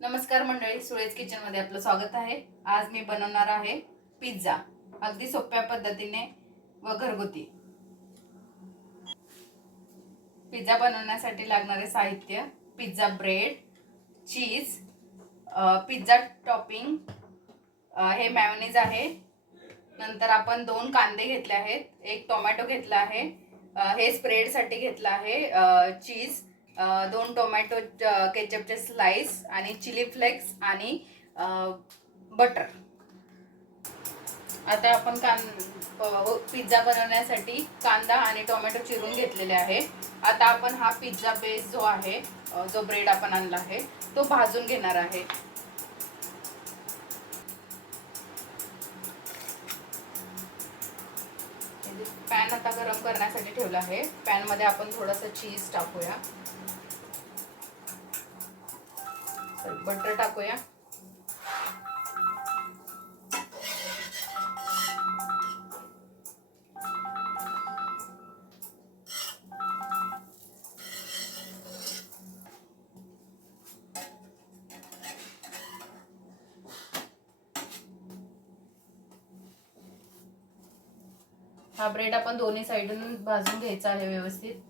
नमस्कार मंडळी, सुळेज किचन मध्ये आपलं स्वागत आहे। आज मी बनवणार आहे पिझ्झा, अगदी सोप्या पद्धतीने व घरगुती। पिझ्झा बनवण्यासाठी लागणारे साहित्य: पिझ्झा ब्रेड, चीज, पिझ्झा टॉपिंग, हे मेयोनीज आहे। नंतर आपण 2 कांदे घेतले आहेत, 1 टोमॅटो घेतला आहे, हे स्प्रेड साठी घेतला आहे, चीज, 2 टोमॅटो केचपचे स्लाइस आणि चिली फ्लेक्स आणि बटर। आता आपण पिझ्झा बनवण्यासाठी कांदा आणि टोमॅटो चिरून घेतलेले आहे। आता आपण हा पिझ्झा बेस जो आहे, जो ब्रेड आपण आणला आहे तो भाजून घेणार आहे। पॅन आता गरम करण्यासाठी ठेवला आहे। पॅन मध्ये आपण थोडंसं चीज टाकूया, बटर टाकूया, हा ब्रेड आपण दोन्ही साइडून भाजून घ्यायचा आहे व्यवस्थित।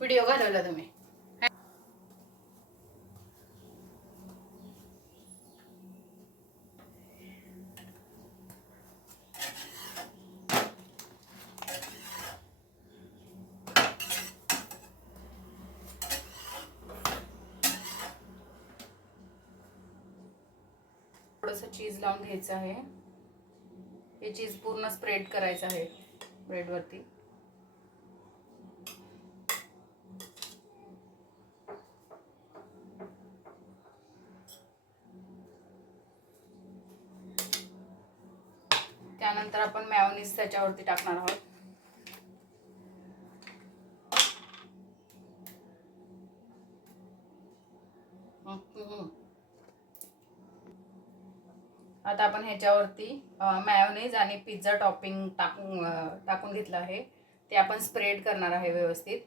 व्हिडिओ घालवला तुम्ही। थोडंसं चीज लावून घ्यायचं आहे। हे चीज पूर्ण स्प्रेड करायचं आहे ब्रेड वरती। त्यानंतर आपण मेयोनीज त्याच्यावरती टाकणार आहोत। आता आपण ह्याच्यावरती मेयोनीज आणि पिझ्झा टॉपिंग टाकून घेतलं आहे, ते आपण स्प्रेड करणार आहे व्यवस्थित।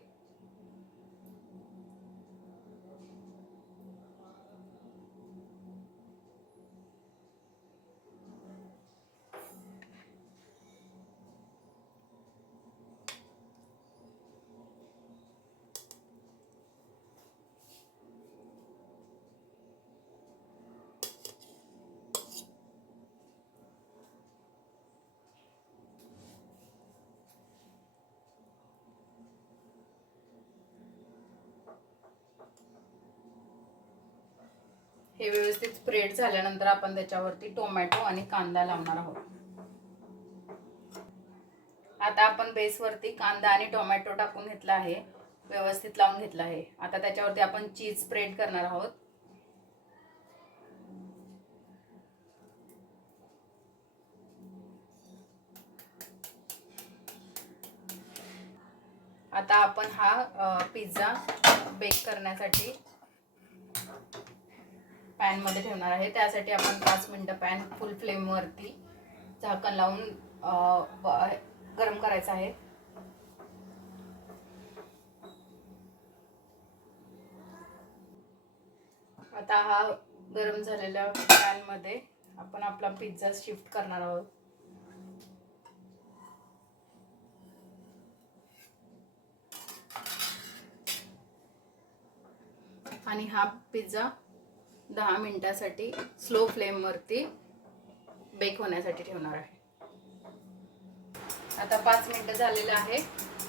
हे व्यवस्थित स्प्रेड झाल्यानंतर आपण त्याच्यावरती टोमॅटो आणि कांदा लावणार आहोत। आता आपण बेसवरती कांदा आणि टोमॅटो टाकून घेतला आहे, व्यवस्थित लावून घेतला आहे। आता त्याच्यावरती आपण चीज स्प्रेड करणार आहोत। आता आपण हा पिझ्झा बेक करण्यासाठी पॅन मध्ये ठेवणार आहे। त्यासाठी आपण 5 मिनिटं पॅन फुल फ्लेम वरती झाकण लावून गरम करायचं आहे। आता हा गरम झालेल्या पॅन मध्ये आपण आपला पिझ्झा शिफ्ट करणार आहोत। आणि हा पिझ्झा 10 मिनिटांसाठी स्लो फ्लेम वरती बेक होण्यासाठी ठेवणार आहे। आता 5 मिनिटं झालेले आहे।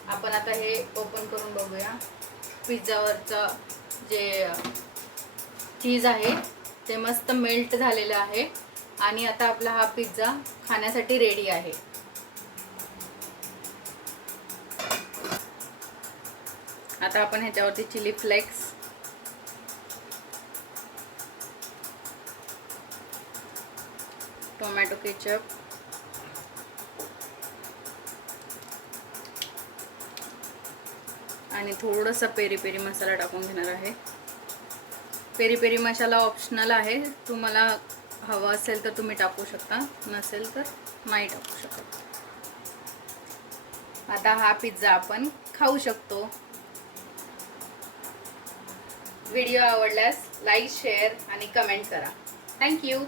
आपण आता हे ओपन करून बघूया. पिझ्झावरचं जे चीज आहे ते मस्त मेल्ट झालेलं आहे आणि आता आपला हा पिझ्झा खाण्यासाठी रेडी आहे. आता आपण ह्याच्यावरती चिली फ्लेक्स, टोमॅटो केचप, आणि थोडंसं पेरी पेरी मसाला टाकून घेणार आहे. पेरी पेरी मसाला ऑप्शनल आहे, तुम्हाला हवा असेल तर तुम्ही टाकू शकता, नसेल तर नाही टाकू शकत. आता हा पिझ्झा आपण खाऊ शकतो. व्हिडिओ आवडल्यास लाईक, शेअर आणि कमेंट करा. थँक्यू.